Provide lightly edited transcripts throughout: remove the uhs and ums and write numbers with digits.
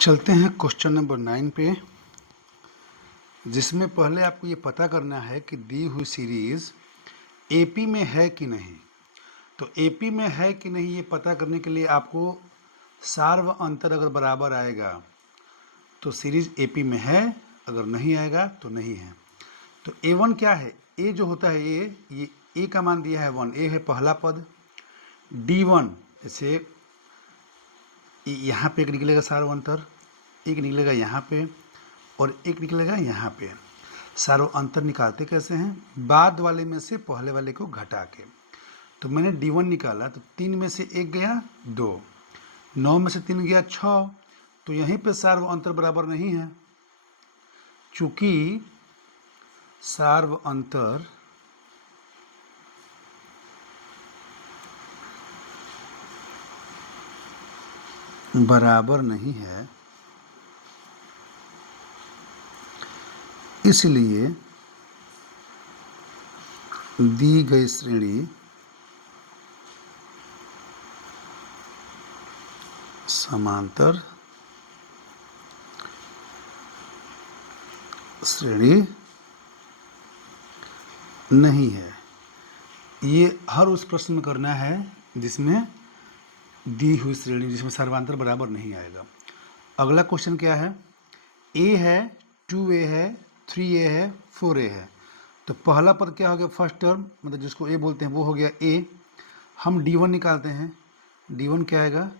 चलते हैं question number 9 पे, जिसमें पहले आपको ये पता करना है कि दी हुई सीरीज़ एपी में है कि नहीं। तो एपी में है कि नहीं ये पता करने के लिए आपको सार्व अंतर अगर बराबर आएगा तो सीरीज़ एपी में है, अगर नहीं आएगा तो नहीं है। तो A1 क्या है? ए जो होता है ये ए का मान दिया है 1, ए है पहला पद। D1 जैसे यहाँ पे एक निकलेगा सार्व अंतर, एक निकलेगा यहाँ पे और एक निकलेगा यहाँ पे। सार्व अंतर निकालते कैसे हैं? बाद वाले में से पहले वाले को घटा के। तो मैंने D1 निकाला तो 3 में से 1 गया 2, 9 में से 3 गया 6। तो यहीं पे सार्व अंतर बराबर नहीं है, चूँकि सार्व अंतर बराबर नहीं है, इसलिए दी गई श्रेणी समांतर श्रेणी नहीं है। ये हर उस प्रश्न में करना है जिसमें दी हुई श्रेणी, जिसमें सर्वांतर बराबर नहीं आएगा। अगला क्वेश्चन क्या है? ए है, 2a है, 3a है, 4a है। तो पहला पद क्या हो गया? फर्स्ट टर्म मतलब जिसको ए बोलते हैं वो हो गया ए। हम D1 निकालते हैं। D1 क्या आएगा?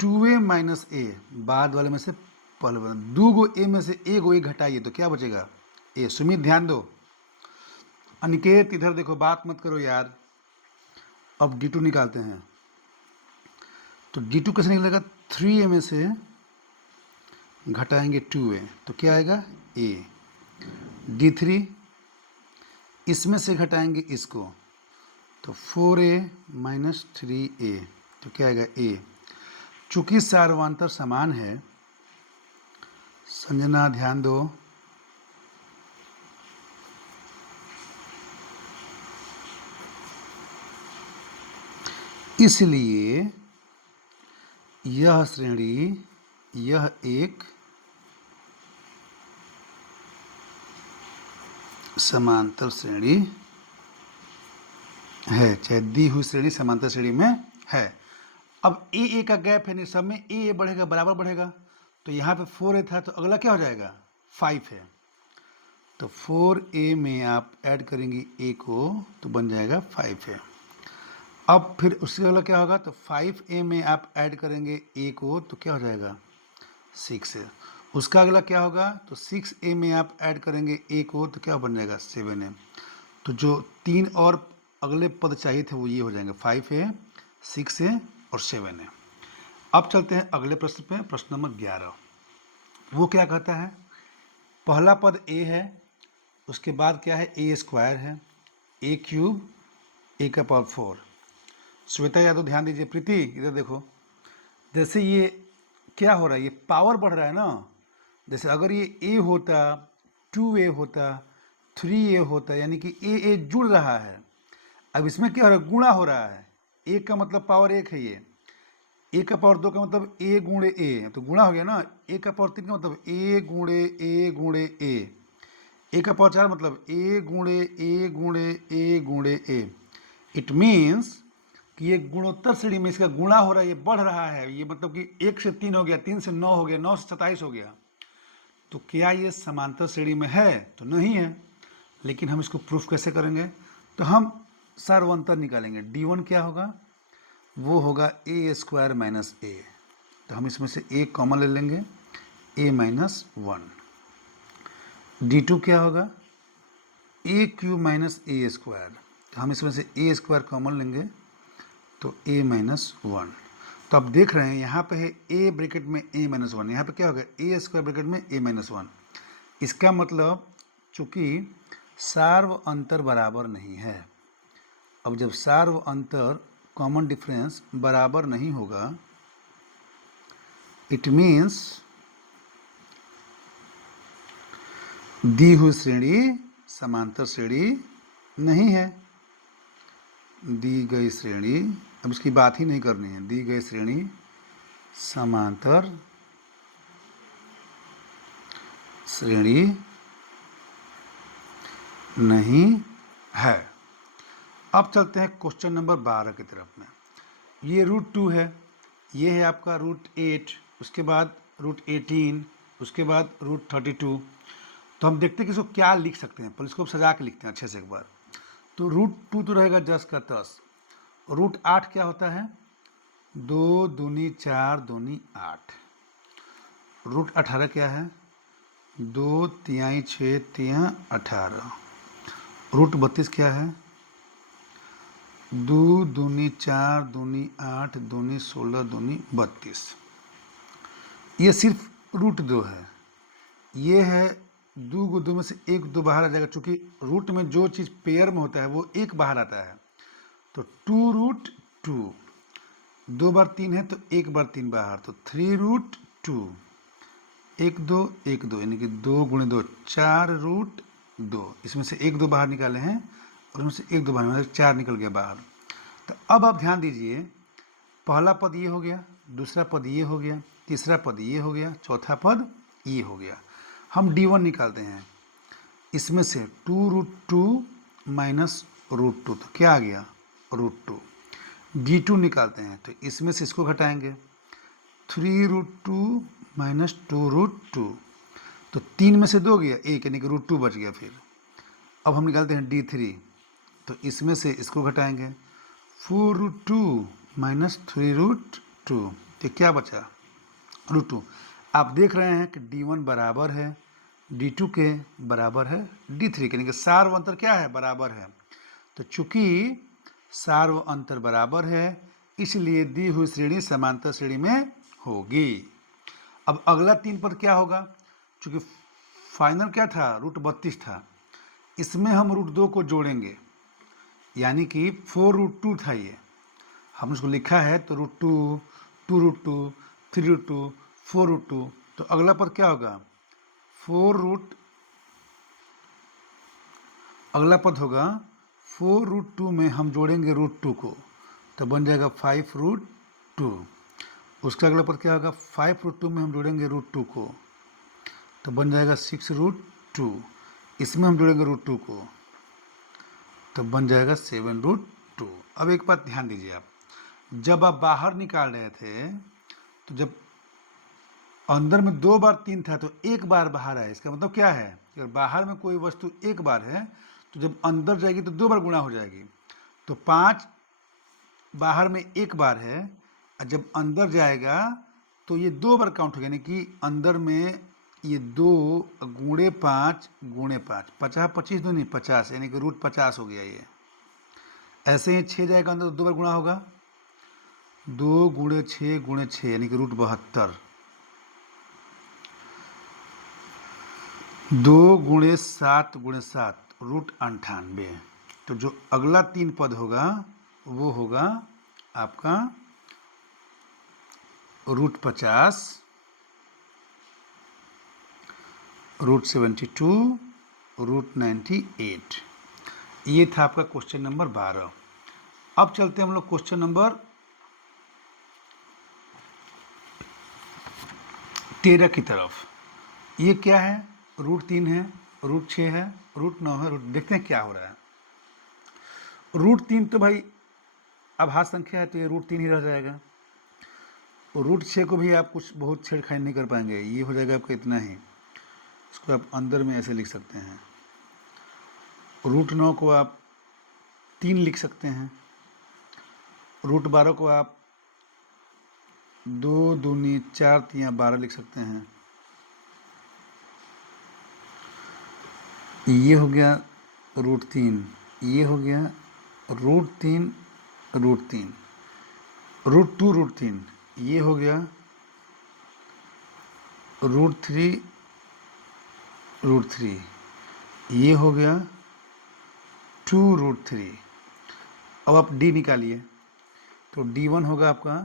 2a माइनस ए, बाद वाले में से पहले वाला। 2 गो ए में से ए गो ए घटाइए तो क्या बचेगा? ए। सुमित ध्यान दो, अनिकेत इधर देखो, बात मत करो यार। अब D2 निकालते हैं। तो D2 कैसे निकलेगा? 3a में से घटाएंगे 2a तो क्या आएगा? a। D3 इसमें से घटाएंगे इसको तो 4a माइनस 3a तो क्या आएगा? a। चूंकि सार्वांतर समान है, संजना ध्यान दो, इसलिए यह श्रेणी, यह एक समांतर श्रेणी है, चाहे दी हुई श्रेणी समांतर श्रेणी में है। अब ए का गैप है नहीं, सब में ए बढ़ेगा, बराबर बढ़ेगा। तो यहाँ पे 4a था तो अगला क्या हो जाएगा? 5 है। तो 4a में आप ऐड करेंगे a को तो बन जाएगा 5 है। अब फिर उससे अगला क्या होगा? तो 5a में आप ऐड करेंगे a को तो क्या हो जाएगा? 6 है। उसका अगला क्या होगा? तो 6a में आप ऐड करेंगे a को तो क्या बन जाएगा? 7 है। तो जो 3 और अगले पद चाहिए थे वो ये हो जाएंगे, 5a, 6a और 7 है। अब चलते हैं अगले प्रश्न पे, प्रश्न नंबर 11। वो क्या कहता है? पहला पद a है, उसके बाद क्या है? a स्क्वायर है, a क्यूब, a का पावर 4। श्वेता यादव ध्यान दीजिए, प्रीति इधर देखो। जैसे ये क्या हो रहा है? ये पावर बढ़ रहा है ना। जैसे अगर ये a होता, 2a होता, 3a होता, यानी कि a जुड़ रहा है। अब इसमें क्या हो रहा है? गुणा हो रहा है। a का मतलब पावर 1 है, ये a का पावर 2 का मतलब a गुणे a, तो गुणा हो गया ना। a का पावर 3 का मतलब a गुणे a गुणे a का पावर 4 मतलब a गुणे a गुणे a गुणे a। इट मीन्स कि ये गुणोत्तर श्रेणी में इसका गुणा हो रहा है, ये बढ़ रहा है। ये मतलब कि 1 से 3 हो गया, 3 से 9 हो गया, 9 से 27 हो गया। तो क्या ये समांतर श्रेणी में है? तो नहीं है। लेकिन हम इसको प्रूफ कैसे करेंगे? तो हम सार्वंतर निकालेंगे। D1 क्या होगा? वो होगा a स्क्वायर माइनस a। तो हम इसमें से a कॉमन ले लेंगे, a माइनस 1। D2 क्या होगा? a cube minus a square. तो हम इसमें से a स्क्वायर कॉमन लेंगे तो a माइनस 1। तो आप देख रहे हैं यहाँ पे है a ब्रैकेट में a माइनस 1, यहाँ पे क्या होगा? a स्क्वायर ब्रैकेट में a माइनस 1। इसका मतलब चूंकि सार्व अंतर बराबर नहीं है। अब जब सार्व अंतर, कॉमन डिफरेंस बराबर नहीं होगा, इट मीन्स दी हुई श्रेणी समांतर श्रेणी नहीं है। दी गई श्रेणी, अब इसकी बात ही नहीं करनी है, दी गई श्रेणी समांतर श्रेणी नहीं है। अब चलते हैं क्वेश्चन नंबर 12 की तरफ में। ये √2 है, ये है आपका √8, उसके बाद √18, उसके बाद √32। तो हम देखते हैं कि इसको क्या लिख सकते हैं, पर इसको सजा के लिखते हैं अच्छे से एक बार। तो √2 तो रहेगा 10 का 10, √8 क्या होता है 2 दूनी 4 दूनी 8, √18 क्या है 2 तिहाई 6 तिहा 18, √32 क्या है 2 दूनी 4 दूनी 8 दूनी 16 दूनी 32। ये सिर्फ √2 है, ये है 2 को 2 में से 1 2 बाहर आ जाएगा, चूंकि रूट में जो चीज़ पेयर में होता है वो एक बाहर आता है। तो 2√2, 2 बार 3 है तो 1 बार 3 बाहर, तो 3√2, 1 2 1 2 यानी कि 2 गुणे 2 4√2, इसमें से 1 2 बाहर निकाले हैं और उसमें से 1 2 बाहर मतलब 4 निकल गया बाहर। तो अब आप ध्यान दीजिए, पहला पद ये हो गया, दूसरा पद ये हो गया, तीसरा पद ये हो गया, चौथा पद ये हो गया। हम D1 निकालते हैं, इसमें से 2√2 माइनस √2, तो क्या आ गया √2। D2 निकालते हैं, तो इसमें से इसको घटाएंगे, 3√2 माइनस 2√2, तो 3 में से 2 गया 1 यानी कि √2 बच गया। फिर अब हम निकालते हैं D3, तो इसमें से इसको घटाएंगे, 4√2 माइनस 3√2, तो क्या बचा √2। आप देख रहे हैं कि D1 बराबर है D2 के बराबर है D3 के, यानी कि सार्व अंतर क्या है बराबर है। तो चूंकि सार्व अंतर बराबर है इसलिए दी हुई श्रेणी समांतर श्रेणी में होगी। अब अगला 3 पद क्या होगा, चूंकि फाइनल क्या था √32 था, इसमें हम √2 को जोड़ेंगे, यानी कि 4√2 था ये, हमने उसको लिखा है तो √2 2√2 3√2 4√2, तो अगला पद क्या होगा अगला पद होगा 4√2 में हम जोड़ेंगे √2 को, तो बन जाएगा 5√2। उसका अगला पद क्या होगा 5√2 में हम जोड़ेंगे √2 को, तो बन जाएगा 6√2। इसमें हम जोड़ेंगे √2 को, तो बन जाएगा 7√2। अब एक बात ध्यान दीजिए, आप जब आप बाहर निकाल रहे थे तो जब अंदर में 2 बार 3 था तो 1 बार बाहर है, इसका मतलब क्या है अगर बाहर में कोई वस्तु 1 बार है तो जब अंदर जाएगी तो 2 बार गुणा हो जाएगी। तो 5 बाहर में 1 बार है और जब अंदर जाएगा तो ये 2 बार काउंट होगा, यानी कि अंदर में ये 2 गुणे 5 गुणे 5 50 25 दूनी 50, यानी कि √50 हो गया ये। ऐसे ही 6 जाएगा अंदर तो 2 बार गुणा होगा, 2 गुणे 6 गुणे 6 यानी कि √72, 2 गुणे 7 गुणे 7 √98। तो जो अगला 3 पद होगा वो होगा आपका √50, √72, √98। ये था आपका क्वेश्चन नंबर 12। अब चलते हैं हम लोग क्वेश्चन नंबर 13 की तरफ। ये क्या है √3 है, √6 है, √9 है, देखते हैं क्या हो रहा है। √3 तो भाई अभाज्य संख्या है तो ये √3 ही रह जाएगा। √6 को भी आप कुछ बहुत छेड़खानी नहीं कर पाएंगे, ये हो जाएगा आपका इतना ही, इसको आप अंदर में ऐसे लिख सकते हैं। √9 को आप 3 लिख सकते हैं, √12 को आप 2 दूनी 4 तिया 12 लिख सकते हैं। ये हो गया √3, ये हो गया √3 √3, √2 √3, ये हो गया √3 √3, ये हो गया 2 √3। अब आप D निकालिए, तो D1 होगा आपका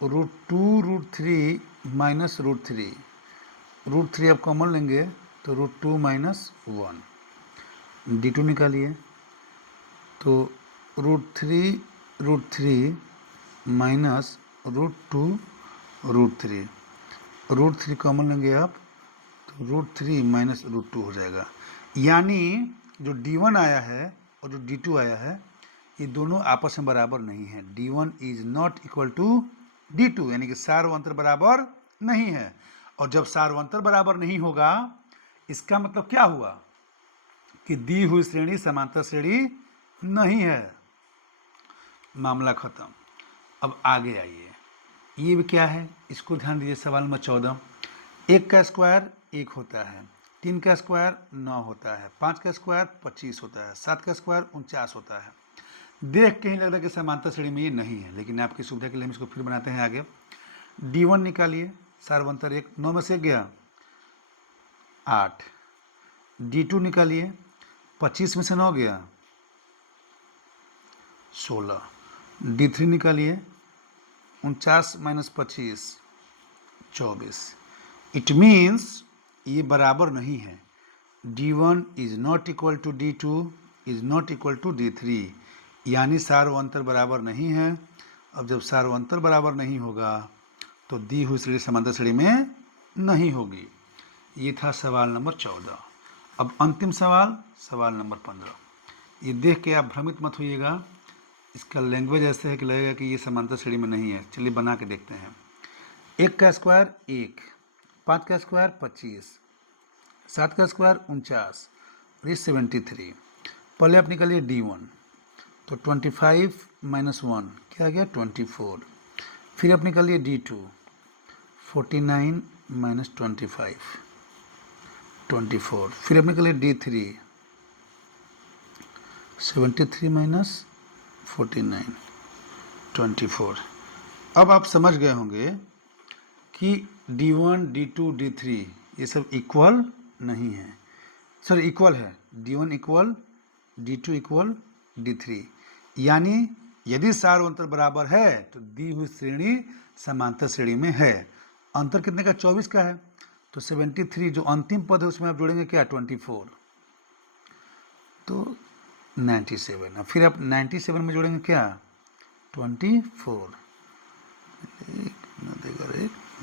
√2 √3 माइनस √3, √3 आप कॉमन लेंगे तो √2 माइनस 1। D2 निकालिए, तो √3 √3 माइनस √2 √3, √3 कॉमन लेंगे आप तो √3 माइनस √2 हो जाएगा। यानी जो D1 आया है और जो D2 आया है ये दोनों आपस में बराबर नहीं है। D1 is not equal to D2, यानी कि सार्वंतर बराबर नहीं है। और जब सार्वंतर बराबर नहीं होगा इसका मतलब क्या हुआ कि दी हुई श्रेणी समांतर श्रेणी नहीं है। मामला खत्म। अब आगे आइए, ये भी क्या है इसको ध्यान दीजिए। सवाल नंबर 14, 1 का स्क्वायर 1 होता है, 3 का स्क्वायर 9 होता है, 5 का स्क्वायर 25 होता है, 7 का स्क्वायर 49 होता है। देख के ही लग रहा है कि समांतर श्रेणी में ये नहीं है, लेकिन आपकी सुविधा के लिए हम इसको फिर बनाते हैं आगे। D1 निकालिए, सार्वंतर 1, 9 में से 1 गया 8। D2 निकालिए, 25 में से 9 गया 16। D3 निकालिए, 49 माइनस 25 24। इट मीन्स ये बराबर नहीं है। D1 is not equal to D2 is not equal to D3, यानी सार्वंतर बराबर नहीं है। अब जब सार्वंतर बराबर नहीं होगा तो दी हुई श्रेणी समांतर श्रेणी में नहीं होगी। ये था सवाल नंबर 14। अब अंतिम सवाल, सवाल नंबर 15। ये देख के आप भ्रमित मत होइएगा, इसका लैंग्वेज ऐसे है कि लगेगा कि ये समांतर श्रेणी में नहीं है। चलिए बना के देखते हैं। 1 का स्क्वायर 1, 5 का स्क्वायर 25, 7 का स्क्वायर 49 और ये 73। पहले आप निकालिए D1, तो 25 माइनस 1 क्या आ गया 24। फिर आप निकालिए D2, 49 माइनस 25 24। फिर आप निकालिए D3, 73 माइनस 49 24। अब आप समझ गए होंगे कि D1, D2, D3 ये सब इक्वल नहीं है, सर इक्वल है। D1 equal D2 equal D3, यानी यदि सार्वंतर बराबर है तो दी हुई श्रेणी समांतर श्रेणी में है। अंतर कितने का 24 का है, तो 73 जो अंतिम पद है उसमें आप जोड़ेंगे क्या 24, तो 97। फिर आप 97 में जोड़ेंगे क्या 24,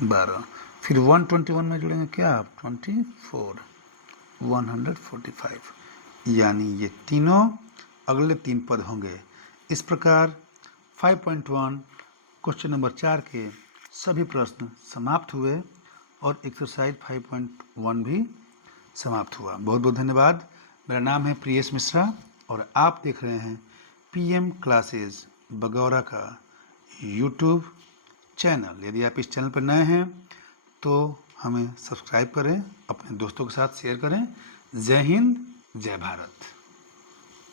12। फिर 121 में जोड़ेंगे क्या 24, 145, यानी ये तीनों अगले 3 पद होंगे। इस प्रकार 5.1 क्वेश्चन नंबर 4 के सभी प्रश्न समाप्त हुए और एक्सरसाइज 5.1 भी समाप्त हुआ। बहुत बहुत धन्यवाद। मेरा नाम है प्रियेश मिश्रा और आप देख रहे हैं PM क्लासेस बगौरा का यूट्यूब चैनल। यदि आप इस चैनल पर नए हैं तो हमें सब्सक्राइब करें, अपने दोस्तों के साथ शेयर करें। जय हिंद, जय भारत।